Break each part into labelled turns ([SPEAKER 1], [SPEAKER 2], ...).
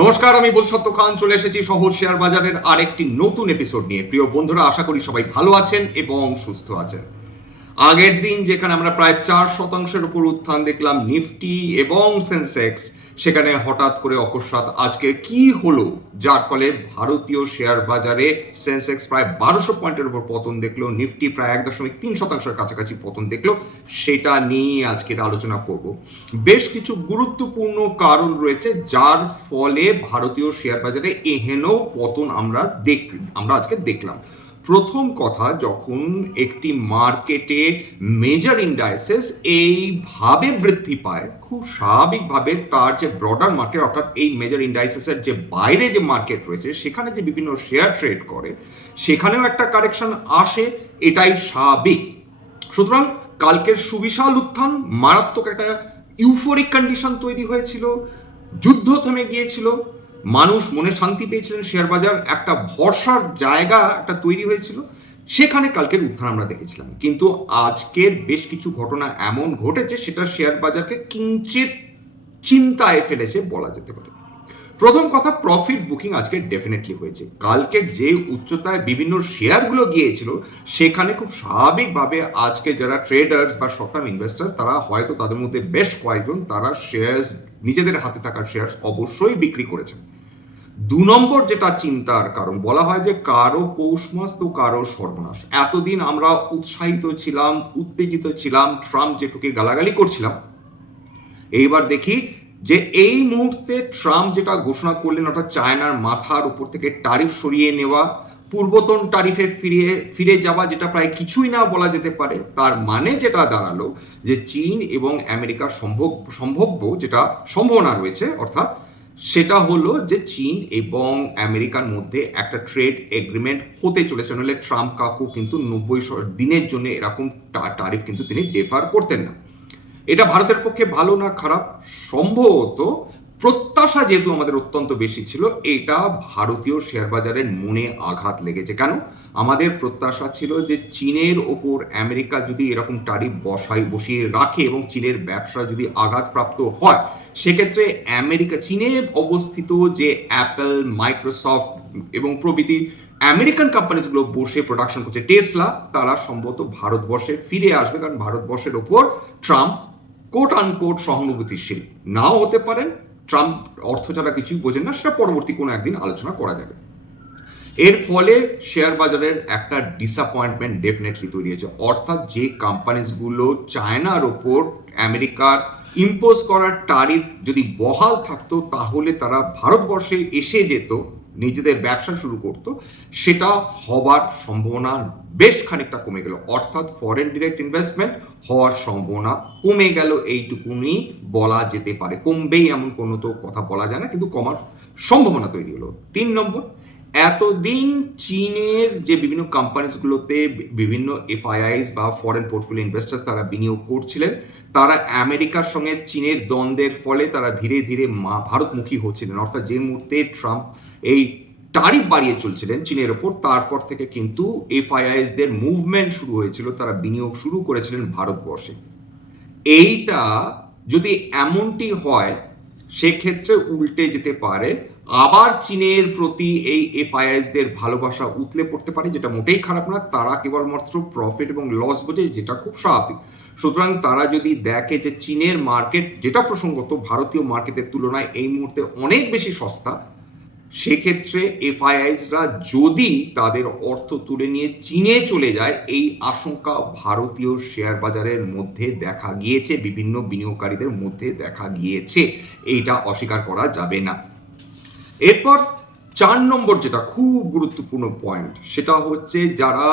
[SPEAKER 1] নমস্কার, আমি বলসত্য খান, চলে এসেছি শহর শেয়ার বাজারের আরেকটি নতুন এপিসোড নিয়ে। প্রিয় বন্ধুরা, আশা করি সবাই ভালো আছেন এবং সুস্থ আছেন। আগের দিন যেখানে আমরা প্রায় চার শতাংশের উপর উত্থান দেখলাম, নিফটি এবং সেন্সেক্স। সেখানে হঠাৎ করে অকস্মাৎ আজকে কি হলো? যার ফলে ভারতীয় শেয়ার বাজারে সেন্সেক্স প্রায় বারোশো পয়েন্টের উপর পতন দেখল, নিফটি প্রায় এক দশমিক তিন শতাংশের কাছাকাছি পতন দেখল, সেটা নিয়ে আজকের আলোচনা করব। বেশ কিছু গুরুত্বপূর্ণ কারণ রয়েছে, যার ফলে ভারতীয় শেয়ার বাজারে এহেন পতন আমরা দেখ, আমরা আজকে দেখলাম। প্রথম কথা, যখন একটি মার্কেটে মেজর ইন্ডাইসেস এইভাবে বৃদ্ধি পায়, খুব স্বাভাবিকভাবে তার যে ব্রডার মার্কেট অর্থাৎ এই মেজর ইন্ডাইসেসের যে বাইরে যে মার্কেট রয়েছে, সেখানে যে বিভিন্ন শেয়ার ট্রেড করে, সেখানেও একটা কারেকশন আসে, এটাই স্বাভাবিক। সুতরাং কালকের সুবিশাল উত্থান, মারাত্মক একটা ইউফোরিক কন্ডিশন তৈরি হয়েছিল, যুদ্ধ থেমে গিয়েছিল মানুষ মনে শান্তি পেয়েছিলেন শেয়ার বাজার, একটা ভরসার জায়গা একটা তৈরি হয়েছিল। সেখানে কালকের উত্থান আমরা দেখেছিলাম। কিন্তু আজকের বেশ কিছু ঘটনা এমন ঘটেছে, সেটা শেয়ার বাজারকে কিঞ্চিত চিন্তায় ফেলেছে বলা যেতে পারে। প্রথম কথা প্রফিট বুকিং আজকে ডেফিনেটলি হয়েছে। কালকে যে উচ্চতায় বিভিন্ন শেয়ারগুলো গিয়েছিল, সেখানে খুব স্বাভাবিকভাবে আজকে যারা ট্রেডার্স বা শর্ট টার্ম ইনভেস্টার্স তারা হয়তো তাদের মধ্যে বেশ কয়েকজন তারা শেয়ার্স নিজেদের হাতে থাকা শেয়ার্স অবশ্যই বিক্রি করেছেন। দু নম্বর যেটা চিন্তার কারণ, বলা হয় যে কারও পৌষ মাস তো কারও সর্বনাশ। এতদিন আমরা উৎসাহিত ছিলাম, উত্তেজিত ছিলাম ট্রাম্প যেটুকে গালাগালি করছিলাম, এইবার দেখি যে এই মুহূর্তে ট্রাম্প যেটা ঘোষণা করলেন, অর্থাৎ চায়নার মাথার উপর থেকে টারিফ সরিয়ে নেওয়া, পূর্বতন টারিফে ফিরে ফিরে যাওয়া যেটা প্রায় কিছুই না বলা যেতে পারে, তার মানে যেটা দাঁড়াল যে চীন এবং আমেরিকার সম্ভব, সম্ভব্য যেটা সম্ভাবনা রয়েছে, অর্থাৎ সেটা হলো যে চীন এবং আমেরিকার মধ্যে একটা ট্রেড এগ্রিমেন্ট হতে চলেছে। নইলে ট্রাম্প কাকু কিন্তু নব্বই দিনের জন্য এরকম টারিফ কিন্তু তিনি ডেফার করতেন না। এটা ভারতের পক্ষে ভালো না খারাপ? সম্ভবত প্রত্যাশা যেহেতু আমাদের অত্যন্ত বেশি ছিল, এটা ভারতীয় শেয়ার বাজারের মনে আঘাত লেগেছে। কেন? আমাদের প্রত্যাশা ছিল যে চীনের ওপর আমেরিকা যদি এরকম টারিফ বসাই বসিয়ে রাখে এবং চীনের ব্যবসা যদি আঘাতপ্রাপ্ত হয়, সেক্ষেত্রে আমেরিকা চীনে অবস্থিত যে অ্যাপেল, মাইক্রোসফট এবং প্রভৃতি আমেরিকান কোম্পানিজগুলো বসে প্রোডাকশন করছে, টেসলা, তারা সম্ভবত ভারতবর্ষে ফিরে আসবে। কারণ ভারতবর্ষের ওপর ট্রাম্প কোট আনকোট সহানুভূতিশীল। নাও হতে পারেন, ট্রাম্প অর্থ ছাড়া কিছুই বোঝেন না, সেটা পরবর্তী কোনো একদিন আলোচনা করা যাবে। এর ফলে শেয়ার বাজারের একটা ডিসঅ্যাপয়েন্টমেন্ট ডেফিনেটলি তৈরি হয়েছে। অর্থাৎ যে কোম্পানিজগুলো চায়নার ওপর আমেরিকার ইম্পোজ করার টারিফ যদি বহাল থাকতো, তাহলে তারা ভারতবর্ষে এসে যেত নিজেদের ব্যবসা শুরু করত, সেটা হবার সম্ভাবনা বেশ খানিকটা কমে গেল। অর্থাৎ ফরেন ডিরেক্ট ইনভেস্টমেন্ট হওয়ার সম্ভাবনা কমে গেল এইটুকুনি বলা যেতে পারে। কমবেই এমন কোনো তো কথা বলা যায় না, কিন্তু কমার সম্ভাবনা তৈরি হলো। তিন নম্বর, এতদিন চীনের যে বিভিন্ন কোম্পানিজগুলোতে বিভিন্ন এফআইআইস বা ফরেন পোর্টফোলিও ইনভেস্টার্স তারা বিনিয়োগ করছিলেন, তারা আমেরিকার সঙ্গে চীনের দ্বন্দ্বের ফলে তারা ধীরে ধীরে মা, ভারতমুখী হচ্ছিলেন। অর্থাৎ যে মুহূর্তে ট্রাম্প এই টারিফ বাড়িয়ে চলছিলেন চীনের ওপর। তারপর থেকে কিন্তু এফআইআইসদের মুভমেন্ট শুরু হয়েছিল, তারা বিনিয়োগ শুরু করেছিলেন ভারতবর্ষে। এইটা যদি এমনটি হয়, সেক্ষেত্রে উল্টে যেতে পারে। আবার চীনের প্রতি এই এফআইএসদের ভালোবাসা উতলে পড়তে পারে, যেটা মোটেই খারাপ না তারা কেবলমাত্র প্রফিট এবং লস বোঝে, যেটা খুব স্বাভাবিক। সুতরাং তারা যদি দেখে যে চীনের মার্কেট যেটা প্রসঙ্গত ভারতীয় মার্কেটের তুলনায় এই মুহূর্তে অনেক বেশি সস্তা সেক্ষেত্রে এফআইআইসরা যদি তাদের অর্থ তুলে নিয়ে চীনে চলে যায়, এই আশঙ্কা ভারতীয় শেয়ার বাজারের মধ্যে দেখা গিয়েছে, বিভিন্ন বিনিয়োগকারীদের মধ্যে দেখা গিয়েছে। এইটা অস্বীকার করা যাবে না। এরপর চার নম্বর যেটা খুব গুরুত্বপূর্ণ পয়েন্ট সেটা হচ্ছে যারা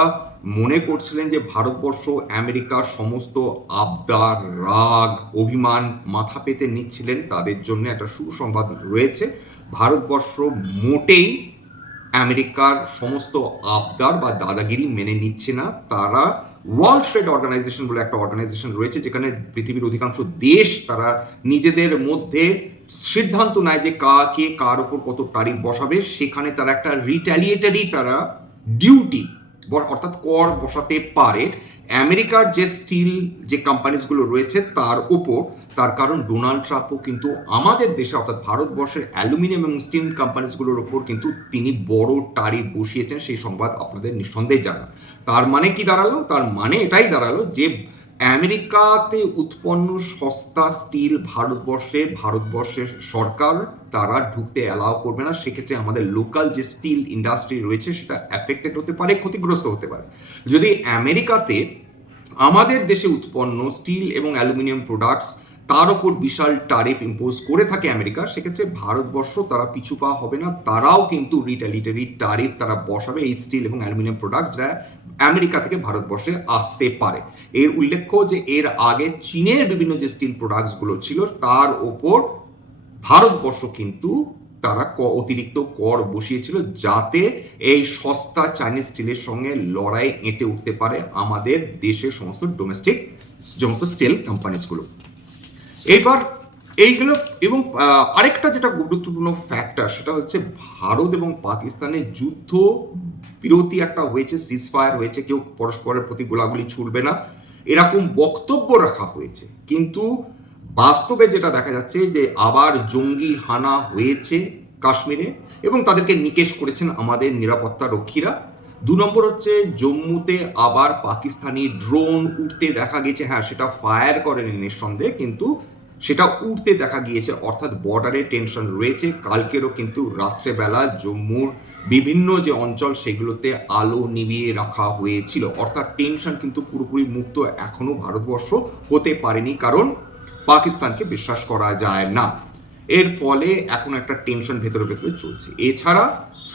[SPEAKER 1] মনে করছিলেন যে ভারতবর্ষ, আমেরিকার সমস্ত আবদার, রাগ, অভিমান মাথা পেতে নিচ্ছিলেন, তাদের জন্য একটা সুসংবাদ রয়েছে। ভারতবর্ষ মোটেই আমেরিকার সমস্ত আবদার বা দাদাগিরি মেনে নিচ্ছে না। তারা ওয়ার্ল্ড ট্রেড অর্গানাইজেশন বলে একটা অর্গানাইজেশন রয়েছে, যেখানে পৃথিবীর অধিকাংশ দেশ তারা নিজেদের মধ্যে সিদ্ধান্ত নেয় যে কা, কে, কার ওপর কত তারিখ বসাবে, সেখানে তারা একটা রিট্যালিয়েটারি তারা ডিউটি অর্থাৎ কর বসাতে পারে। আমেরিকার যে স্টিল যে কোম্পানিজগুলো রয়েছে, তার ওপর তার কারণ ডোনাল্ড ট্রাম্পও কিন্তু আমাদের দেশে, অর্থাৎ ভারতবর্ষের অ্যালুমিনিয়াম এবং স্টিল কোম্পানিজগুলোর ওপর কিন্তু তিনি বড় টারি বসিয়েছেন, সেই সংবাদ আপনাদের নিঃসন্দেহে জানা তার মানে কি দাঁড়াল? তার মানে এটাই দাঁড়াল যে আমেরিকাতে উৎপন্ন সস্তা স্টিল ভারতবর্ষে, ভারতবর্ষের সরকার তারা ঢুকতে অ্যালাউ করবে না। সেক্ষেত্রে আমাদের লোকাল যে স্টিল ইন্ডাস্ট্রি রয়েছে, সেটা অ্যাফেক্টেড হতে পারে, ক্ষতিগ্রস্ত হতে পারে। যদি আমেরিকাতে আমাদের দেশে উৎপন্ন স্টিল এবং অ্যালুমিনিয়াম প্রোডাক্টস তার ওপর বিশাল টারিফ ইম্পোজ করে থাকে আমেরিকা, সেক্ষেত্রে ভারতবর্ষ তারা পিছু পা হবে না, তারাও কিন্তু রিটালিটারি টারিফ তারা বসাবে এই স্টিল এবং অ্যালুমিনিয়াম প্রোডাক্টস যা আমেরিকা থেকে ভারতবর্ষে আসতে পারে। এর উল্লেখ্য যে এর আগে চীনের বিভিন্ন যে স্টিল প্রোডাক্টসগুলো ছিল, তার ওপর ভারতবর্ষ কিন্তু তারা অতিরিক্ত কর বসিয়েছিল যাতে এই সস্তা চাইনিজ স্টিলের সঙ্গে লড়াই এঁটে উঠতে পারে আমাদের দেশের সমস্ত ডোমেস্টিক সমস্ত স্টিল কোম্পানিজগুলো এইবার এইগুলো এবং আরেকটা যেটা গুরুত্বপূর্ণ ফ্যাক্টর সেটা হচ্ছে ভারত এবং পাকিস্তানের যুদ্ধ বিরতি একটা হয়েছে সিজফায়ার হয়েছে, কেউ পরস্পরের প্রতি গোলাগুলি ছুড়বে না। এরকম বক্তব্য রাখা হয়েছে। কিন্তু বাস্তবে যেটা দেখা যাচ্ছে যে আবার জঙ্গি হানা হয়েছে কাশ্মীরে এবং তাদেরকে নিকেশ করেছেন আমাদের নিরাপত্তা রক্ষীরা। দু নম্বর হচ্ছে জম্মুতে আবার পাকিস্তানি ড্রোন উঠতে দেখা গেছে। হ্যাঁ সেটা ফায়ার করেনি নিঃসন্দেহে, কিন্তু সেটা উঠতে দেখা গিয়েছে। অর্থাৎ বর্ডারে টেনশন রয়েছে। কালকেরও কিন্তু রাত্রেবেলা জম্মুর বিভিন্ন যে অঞ্চল, সেগুলোতে আলো নিভিয়ে রাখা হয়েছিল। অর্থাৎ টেনশন কিন্তু পুরোপুরি মুক্ত এখনও ভারতবর্ষ হতে পারেনি, কারণ পাকিস্তানকে বিশ্বাস করা যায় না। এর ফলে এখন একটা টেনশন ভেতরে ভেতরে চলছে। এছাড়া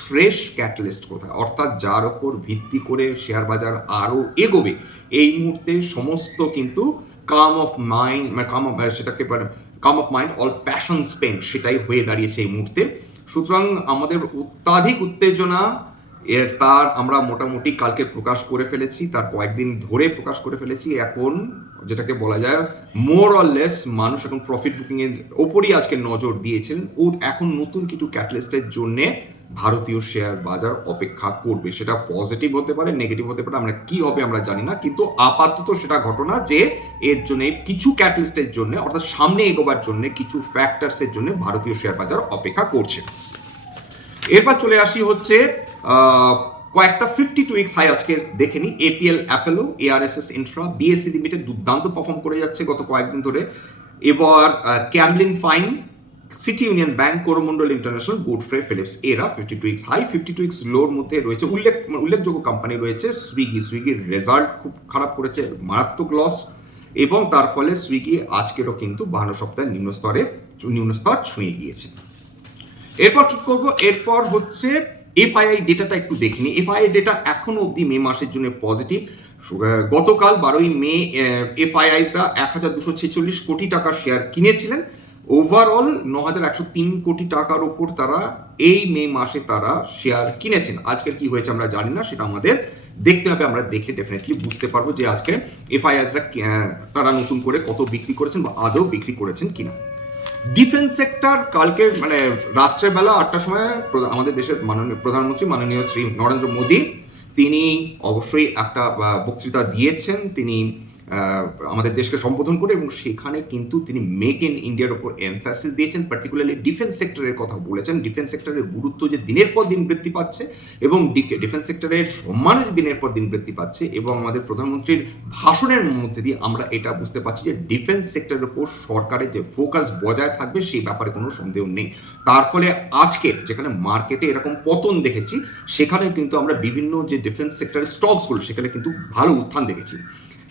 [SPEAKER 1] ফ্রেশ ক্যাটালিস্ট কোথায়? অর্থাৎ যার ওপর ভিত্তি করে শেয়ার বাজার আরও এগোবে। এই মুহূর্তে সমস্ত কিন্তু কাম অফ মাইন্ড মানে কাম অফ সেটাকে come of mind all passion spend সেটাই হয়ে দাঁড়িয়েছে এই মুহূর্তে। সুতরাং আমাদের অত্যাধিক উত্তেজনা এর তার আমরা মোটামুটি কালকে প্রকাশ করে ফেলেছি, তার কয়েকদিন ধরে প্রকাশ করে ফেলেছি। এখন যেটাকে বলা যায় মোর অর লেস মানুষ এখন প্রফিট বুকিং এর ওপরই আজকে নজর দিয়েছেন। ও এখন নতুন কিছু ক্যাটালিস্টের জন্য ভারতীয় শেয়ার বাজার অপেক্ষা করবে। সেটা পজিটিভ হতে পারে নেগেটিভ হতে পারে, আমরা কি হবে আমরা জানি না। কিন্তু আপাতত সেটা ঘটনা যে এর জন্য কিছু ক্যাটালিস্টের জন্য, অর্থাৎ সামনে এগোবার জন্য কিছু ফ্যাক্টরসের জন্য ভারতীয় শেয়ার বাজার অপেক্ষা করছে। এরপর চলে আসি হচ্ছে কয়েকটা ফিফটি টু উইক্স হাই আজকে দেখে নি। APL Apollo ARSS infra BSC limited দুর্দান্ত পারফর্ম করে যাচ্ছে গত কয়েকদিন ধরে। এবার Camlin fine city Union Bank Coromandel international Godfrey Phillips এরা fifty two high fifty two weeks low মধ্যে রয়েছে। উল্লেখ উল্লেখযোগ্য কোম্পানি রয়েছে সুইগি সুইগির রেজাল্ট খুব খারাপ করেছে, মারাত্মক লস এবং তার ফলে সুইগি আজকেরও কিন্তু বাহান্ন সপ্তাহের নিম্ন স্তরে নিম্ন স্তর ছুঁয়ে গিয়েছে। এরপর কি করব? এরপর হচ্ছে এফআইআই ডেটাটা একটু দেখিনি। এফআইআই ডেটা এখনও অবধি মে মাসের জন্য পজিটিভ গতকাল বারোই মে এফআইআইসরা এক হাজার দুশো ছেচল্লিশ কোটি টাকার শেয়ার কিনেছিলেন। ওভারঅল ন হাজার একশো তিন কোটি টাকার ওপর তারা এই মে মাসে তারা শেয়ার কিনেছেন। আজকের কি হয়েছে আমরা জানি না, সেটা আমাদের দেখতে হবে। আমরা দেখে ডেফিনেটলি বুঝতে পারব যে আজকে এফআইআইসরা তারা নতুন করে কত বিক্রি করেছেন বা আদৌ বিক্রি করেছেন কিনা। ডিফেন্স সেক্টর কালকে মানে রাত্রেবেলা আটটার সময় আমাদের দেশের মাননীয় প্রধানমন্ত্রী মাননীয় শ্রী নরেন্দ্র মোদী, তিনি অবশ্যই একটা বক্তৃতা দিয়েছেন। তিনি আমাদের দেশকে সম্বোধন করে এবং সেখানে কিন্তু তিনি মেক ইন ইন্ডিয়ার উপর এমফাসিস দিয়েছেন পার্টিকুলারলি ডিফেন্স সেক্টরের কথা বলেছেন। ডিফেন্স সেক্টরের গুরুত্ব যে দিনের পর দিন বৃদ্ধি পাচ্ছে এবং ডিফেন্স সেক্টরের সম্মানও যে দিনের পর দিন বৃদ্ধি পাচ্ছে এবং আমাদের প্রধানমন্ত্রীর ভাষণের মধ্যে দিয়ে আমরা এটা বুঝতে পারছি যে ডিফেন্স সেক্টরের উপর সরকারের যে ফোকাস বজায় থাকবে সেই ব্যাপারে কোনো সন্দেহ নেই। তার ফলে আজকে যেখানে মার্কেটে এরকম পতন দেখেছি, সেখানে কিন্তু আমরা বিভিন্ন যে ডিফেন্স সেক্টরের স্টকসগুলো সেখানে কিন্তু ভালো উত্থান দেখেছি।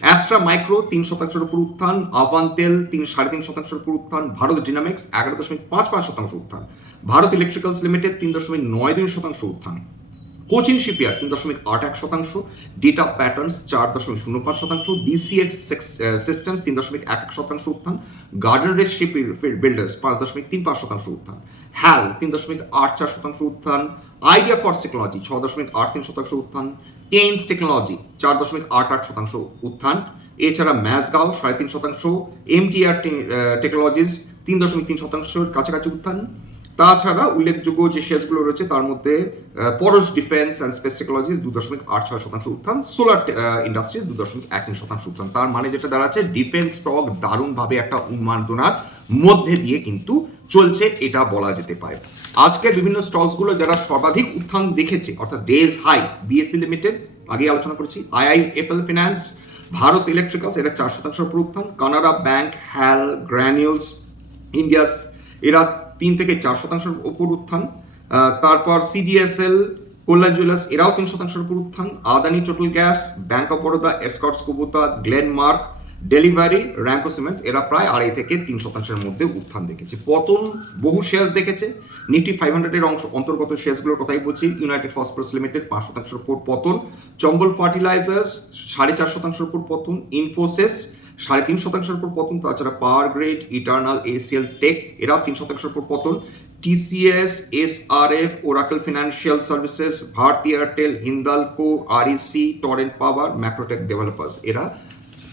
[SPEAKER 1] অ্যাস্ট্রা মাইক্রো তিন শতাংশের উপর উত্থান আভান্তেল তিন, সাড়ে তিন শতাংশের উপর উত্থান ভারত ডিনামিক্স এগারো দশমিক পাঁচ পাঁচ শতাংশ উত্থান। ভারত ইলেকট্রিক্যালস লিমিটেড তিন দশমিক নয় দুই শতাংশ উত্থান। কোচিং শিপইয়ার্ড তিন দশমিক আট এক শতাংশ। ডেটা প্যাটার্নস চার দশমিক শূন্য পাঁচ শতাংশ। ডিসিএক্স সিস্টেমস তিন দশমিক এক এক শতাংশ উত্থান। গার্ডেন রেস শিপ বিল্ডার্স পাঁচ দশমিক তিন পাঁচ শতাংশ উত্থান। হ্যাল তিন দশমিক আট চার শতাংশ উত্থান। আইডিয়া ফর টেকনোলজি ছ দশমিক আট তিন শতাংশ উত্থান। টেন্স টেকনোলজি চার দশমিক আট আট শতাংশ উত্থান। এছাড়া ম্যাসগাও সাড়ে তিন শতাংশ। এমটিআর টেকনোলজিস তিন দশমিক তিন শতাংশের কাছাকাছি উত্থান। তাছাড়া উল্লেখযোগ্য যে শেয়ারগুলো রয়েছে, তার মধ্যে Paras defence and space technologies দু দশমিক আট ছয় শতাংশ উত্থান, সোলার ইন্ডাস্ট্রিজ দু দশমিক এক শতাংশ উত্থান। তার মানে যেটা দাঁড়াচ্ছে, ডিফেন্স স্টক দারুণভাবে একটা উন্মাদনার মধ্যে দিয়ে কিন্তু চলছে, এটা বলা যেতে পারে। আজকে বিভিন্ন স্টকসগুলো যারা সর্বাধিক উত্থান দেখেছে, অর্থাৎ ডেজ হাই বিএসসি লিমিটেড আগে আলোচনা করেছি II IIFL finance Bharat electricals এরা চার শতাংশ উপর উত্থান, Canada bank, HAL, Granules, India's, এরা তিন থেকে চার শতাংশের উপর উত্থান। তারপর সিডিএসএল কল্যাণ জুয়েলার্স, এরাও তিন শতাংশের উপর উত্থান। Adani total gas bank of Baroda Escorts Kubota Glenmark Delhivery Ramco cements এরা প্রায় আড়াই থেকে তিন শতাংশের মধ্যে উত্থান দেখেছে। পতন বহু শেয়ার দেখেছে। নিফটি ফাইভ হান্ড্রেডের অংশ অন্তর্গত শেয়ারগুলোর কথাই বলছি। ইউনাইটেড ফসফরাস লিমিটেড পাঁচ শতাংশের উপর পতন। চম্বল ফার্টিলাইজার্স সাড়ে চার শতাংশের উপর পতন। ইনফোসিস সাড়ে তিন শতাংশের উপর পতন, তাছাড়া power grid eternal HCL tech এরাও তিন শতাংশের উপর পতন। TCS S R F Oracle financial services Bharti Airtel Hindalco REC Torrent power Macrotech developers এরা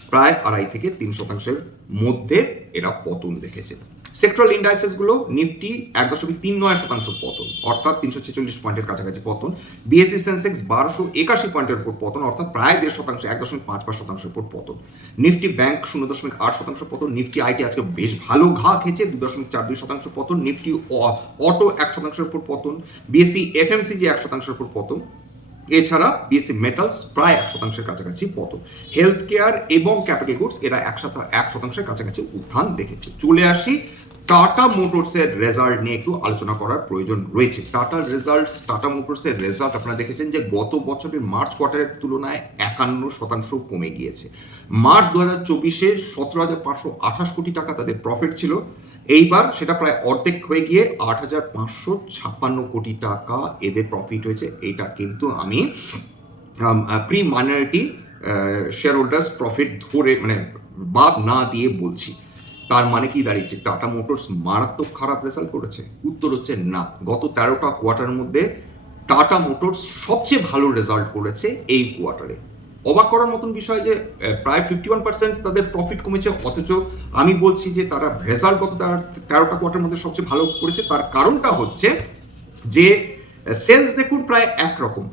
[SPEAKER 1] প্রায় আড়াই থেকে তিন শতাংশের মধ্যে এরা পতন দেখেছে। সেক্টরাল ইন্ডাইসেসগুলো নিফটি এক দশমিক তিন নয় শতাংশ পতন, অর্থাৎ তিনশো ছেচল্লিশ পয়েন্টের কাছাকাছি পতন। বিএসসি সেন্সেক্স বারোশো একাশি পয়েন্টের উপর পতন, অর্থাৎ প্রায় দেড় শতাংশ, এক দশমিক পাঁচ পাঁচ শতাংশের উপর পতন। নিফটি ব্যাংক শূন্য দশমিক আট শতাংশ পতন নিফটি আইটি আজকে বেশ ভালো ঘা খেয়েছে, দু দশমিক চার দুই শতাংশ পতন নিফটি অটো এক শতাংশের উপর পতন বিএসসি এফএমসিজি এক শতাংশের উপর পতন। এছাড়া বিএসসি মেটালস প্রায় এক শতাংশের কাছাকাছি পতন। হেলথ কেয়ার এবং ক্যাপিটাল গুডস এরা এক শতা এক শতাংশের কাছাকাছি উত্থান দেখেছে। চলে আসি টাটা মোটরসের রেজাল্ট নিয়ে একটু আলোচনা করার প্রয়োজন রয়েছে। টাটার রেজাল্ট টাটা মোটরসের রেজাল্ট আপনারা দেখেছেন যে গত বছরের মার্চ কোয়ার্টারের তুলনায় একান্ন শতাংশ কমে গিয়েছে। মার্চ দু হাজার চব্বিশে সতেরো হাজার পাঁচশো আঠাশ কোটি টাকা তাদের প্রফিট ছিল। এইবার সেটা প্রায় অর্ধেক হয়ে গিয়ে আট হাজার পাঁচশো ছাপ্পান্ন কোটি টাকা এদের প্রফিট হয়েছে। এটা কিন্তু আমি pre minority share holders profit ধরে মানে বাদ না দিয়ে বলছি। তার মানে কি দাঁড়িয়েছে? টাটা মোটরস মারাত্মক খারাপ রেজাল্ট করেছে। উত্তর হচ্ছে না। গত তেরোটা কোয়ার্টারের মধ্যে টাটা মোটরস সবচেয়ে ভালো রেজাল্ট করেছে এই কোয়ার্টারে অবাক করার মতন বিষয় যে প্রায় ফিফটি ওয়ান পার্সেন্ট তাদের প্রফিট কমেছে, অথচ আমি বলছি যে, তারা রেজাল্ট গত তার, তেরোটা কোয়ার্টার মধ্যে সবচেয়ে ভালো করেছে। তার কারণটা হচ্ছে যে সেলস দেখুন প্রায় একরকম।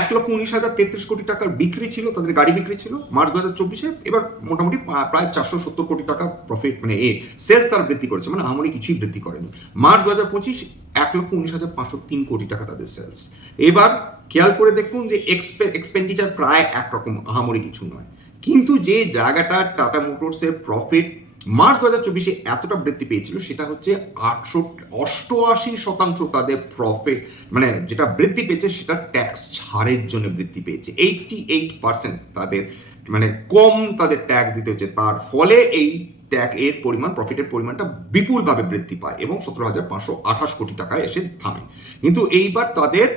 [SPEAKER 1] এক লক্ষ উনিশ হাজার তেত্রিশ কোটি টাকার বিক্রি ছিল, তাদের গাড়ি বিক্রি ছিল মার্চ দু হাজার চব্বিশে। এবার মোটামুটি প্রায় চারশো সত্তর কোটি টাকা প্রফিট মানে এ সেলস তারা বৃদ্ধি করেছে মানে আমারই কিছুই বৃদ্ধি করেনি। মার্চ দু হাজার পঁচিশ এক লক্ষ উনিশ হাজার পাঁচশো তিন কোটি টাকা তাদের সেলস এবার খেয়াল করে দেখুন যে এক্সপেন্ডিচার প্রায় একরকম, আহামরি কিছু নয়। কিন্তু যে জায়গাটা টাটা মোটরসের প্রফিট মার্চ দু হাজার চব্বিশে এতটা বৃদ্ধি পেয়েছিল, সেটা হচ্ছে আটশো, অষ্টআশি শতাংশ তাদের প্রফিট মানে যেটা বৃদ্ধি পেয়েছে সেটা ট্যাক্স ছাড়ের জন্য বৃদ্ধি পেয়েছে। এইটটি এইট পার্সেন্ট তাদের মানে কম তাদের ট্যাক্স দিতে হচ্ছে। তার ফলে এই ট্যাগ এর পরিমাণ প্রফিটের পরিমাণটা বিপুলভাবে বৃদ্ধি পায় এবং সতেরো হাজার পাঁচশো আঠাশ কোটি টাকায় এসে থামে। কিন্তু এইবার তাদের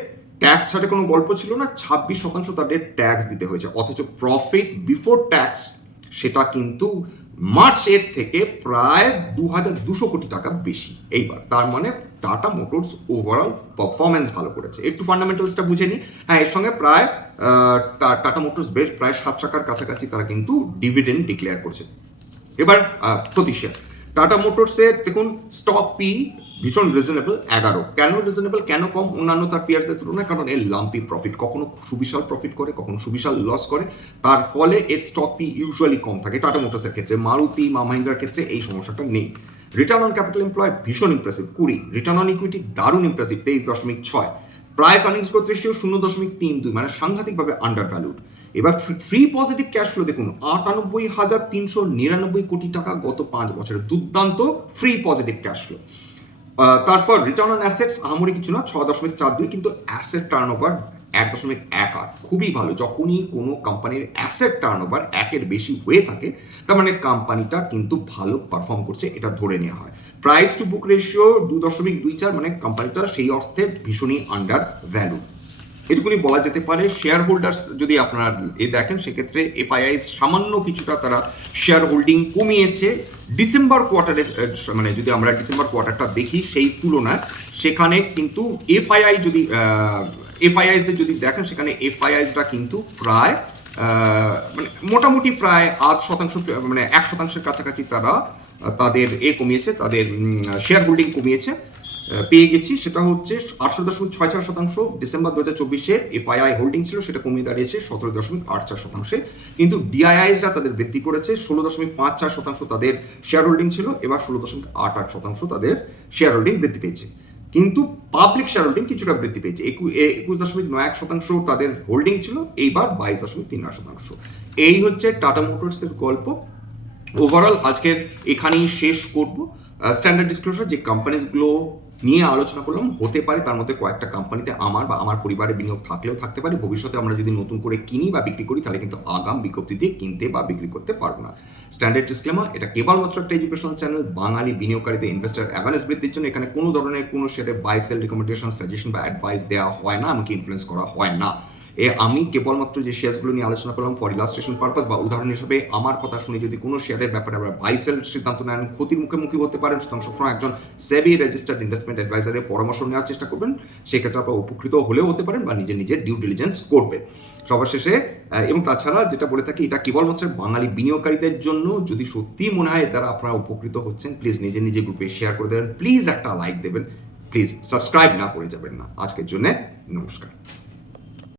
[SPEAKER 1] ট্যাক্স ছাড়ে কোনো গল্প ছিল না, ছাব্বিশ শতাংশ তাদের ট্যাক্স দিতে হয়েছে। অথচ প্রফিট বিফোর ট্যাক্স সেটা কিন্তু মার্চ এর থেকে প্রায় দু হাজার দুশো কোটি টাকা বেশি। এইবার, তার মানে টাটা মোটরস ওভারঅল পারফরমেন্স ভালো করেছে। একটু ফান্ডামেন্টালসটা বুঝে নিই। হ্যাঁ এর সঙ্গে প্রায় টাটা মোটরস বেশ প্রায় সাত টাকার কাছাকাছি তারা কিন্তু ডিভিডেন্ড ডিক্লেয়ার করছে। এবার প্রতি টাটা মোটরসের, দেখুন স্টক পি ভীষণ রিজনেবল এগারো। কেন রিজনেবল কেন কম? অন্যান্য তার পিয়ার্সদের তুলনায়, কারণ এর লাম্পি প্রফিট কখনো সুবিশাল প্রফিট করে, কখনো সুবিশাল লস করে। তার ফলে এর স্টক পি ইউজুয়ালি কম থাকে টাটা মোটরসের ক্ষেত্রে মারুতি মা মাহিন্দ্রার ক্ষেত্রে এই সমস্যাটা নেই। রিটার্ন অন ক্যাপিটাল এমপ্লয় ভীষণ ইমপ্রেসিভ কুড়ি। রিটার্ন অন ইকুইটি দারুণ ইমপ্রেসিভ তেইশ দশমিক ছয়। প্রাইস আর্নিংস গ্রোথ শূন্য দশমিক তিন দুই মানে সাংঘাতিকভাবে আন্ডার ভ্যালুড এবার ফ্রি পজিটিভ ক্যাশ ফ্লো দেখুন, আটানব্বই হাজার তিনশো নিরানব্বই কোটি টাকা গত পাঁচ বছরের দুর্দান্ত ফ্রি পজিটিভ ক্যাশ ফ্লো তারপর রিটার্ন অন অ্যাসেটস আমরি কিছু না, ছয় দশমিক চার দুই, কিন্তু অ্যাসেট টার্ন ওভার এক দশমিক এক আট। খুবই ভালো, যখনই কোনো কোম্পানির অ্যাসেট টার্ন ওভার একের বেশি হয়ে থাকে, তার মানে কোম্পানিটা কিন্তু ভালো পারফর্ম করছে, এটা ধরে নেওয়া হয়। প্রাইস টু বুক রেশিও দু দশমিক দুই চার মানে কোম্পানিটা সেই অর্থে ভীষণই আন্ডার ভ্যালু এটুকুনি বলা যেতে পারে শেয়ার হোল্ডার্স যদি আপনারা এ দেখেন, সেক্ষেত্রে এফআইআই সামান্য কিছুটা তারা শেয়ার হোল্ডিং কমিয়েছে ডিসেম্বর কোয়ার্টারের মানে যদি আমরা ডিসেম্বর কোয়ার্টারটা দেখি সেই তুলনায়, সেখানে কিন্তু এফআইআই যদি এফআইআইসদের যদি দেখেন, সেখানে এফআইআইসরা কিন্তু প্রায় মানে মোটামুটি প্রায় আধ শতাংশ মানে এক শতাংশের কাছাকাছি তারা তাদের এ কমিয়েছে, তাদের শেয়ার হোল্ডিং কমিয়েছে। পেয়ে গেছি। সেটা হচ্ছে আটশো দশমিক ছয় চার শতাংশ। ডিসেম্বর দু হাজার চব্বিশে এফআইআই হোল্ডিং ছিল, সেটা কমিয়ে দাঁড়িয়েছে সতেরো দশমিক আট চার শতাংশে। কিন্তু ডিআইআইসরা তাদের বৃদ্ধি করেছে। ষোলো দশমিক পাঁচ চার শতাংশ তাদের শেয়ার হোল্ডিং ছিল। এবার ষোলো দশমিক আট আট শতাংশ তাদের শেয়ার হোল্ডিং বৃদ্ধি পেয়েছে। কিন্তু পাবলিক শেয়ার হোল্ডিং কিছুটা বৃদ্ধি পেয়েছে। একু- একুশ দশমিক নয় এক শতাংশ তাদের হোল্ডিং ছিল। এইবার বাইশ দশমিক তিন আট শতাংশ। এই হচ্ছে টাটা মোটরসের গল্প। ওভারঅল আজকের এখানেই শেষ করব। স্ট্যান্ডার্ড ডিসক্লোজার যে কোম্পানিজগুলো নিয়ে আলোচনা করলাম। হতে পারে তার মধ্যে কয়েকটা কোম্পানিতে আমার বা আমার পরিবারের বিনিয়োগ থাকলেও থাকতে পারে। ভবিষ্যতে আমরা যদি নতুন করে কিনি বা বিক্রি করি, তাহলে কিন্তু আগাম বিজ্ঞপ্তি দিয়ে কিনতে বা বিক্রি করতে পারব না। স্ট্যান্ডার্ড ডিসক্লেমার এটা কেবলমাত্র একটা এডুকেশনাল চ্যানেল বাঙালি বিনিয়োগকারীদের ইনভেস্টার অ্যাওয়ারনেস বৃদ্ধির জন্য। এখানে কোনো ধরনের কোনো শেয়ারে বাই সেল রিকমেন্ডেশন সাজেশন বা অ্যাডভাইস দেওয়া হয় না আমাকে ইনফ্লুয়েন্স করা হয় না। এ আমি কেবলমাত্র যে শেয়ারগুলো নিয়ে আলোচনা করলাম ফর ইলাস্ট্রেশন পারপাস বা উদাহরণ হিসেবে, আমার কথা শুনে যদি কোনো শেয়ারের ব্যাপারে আমরা বাই সেল সিদ্ধান্ত নেন, ক্ষতির মুখোমুখি হতে পারেন, সুতরাং সবসময় একজন সেবি রেজিস্টার্ড ইনভেস্টমেন্ট অ্যাডভাইজারের পরামর্শ নেওয়ার চেষ্টা করবেন। সেক্ষেত্রে আপনারা উপকৃত হলেও হতে পারেন বা নিজের নিজের ডিউ ডিলিজেন্স করবেন। সবার শেষে এবং তাছাড়া যেটা বলে থাকি, এটা কেবলমাত্র বাঙালি বিনিয়োগকারীদের জন্য। যদি সত্যি মনে হয় দ্বারা আপনারা উপকৃত হচ্ছেন প্লিজ নিজে নিজে গ্রুপে শেয়ার করে দেবেন। প্লিজ একটা লাইক দেবেন। প্লিজ সাবস্ক্রাইব না করে যাবেন না। আজকের জন্য নমস্কার।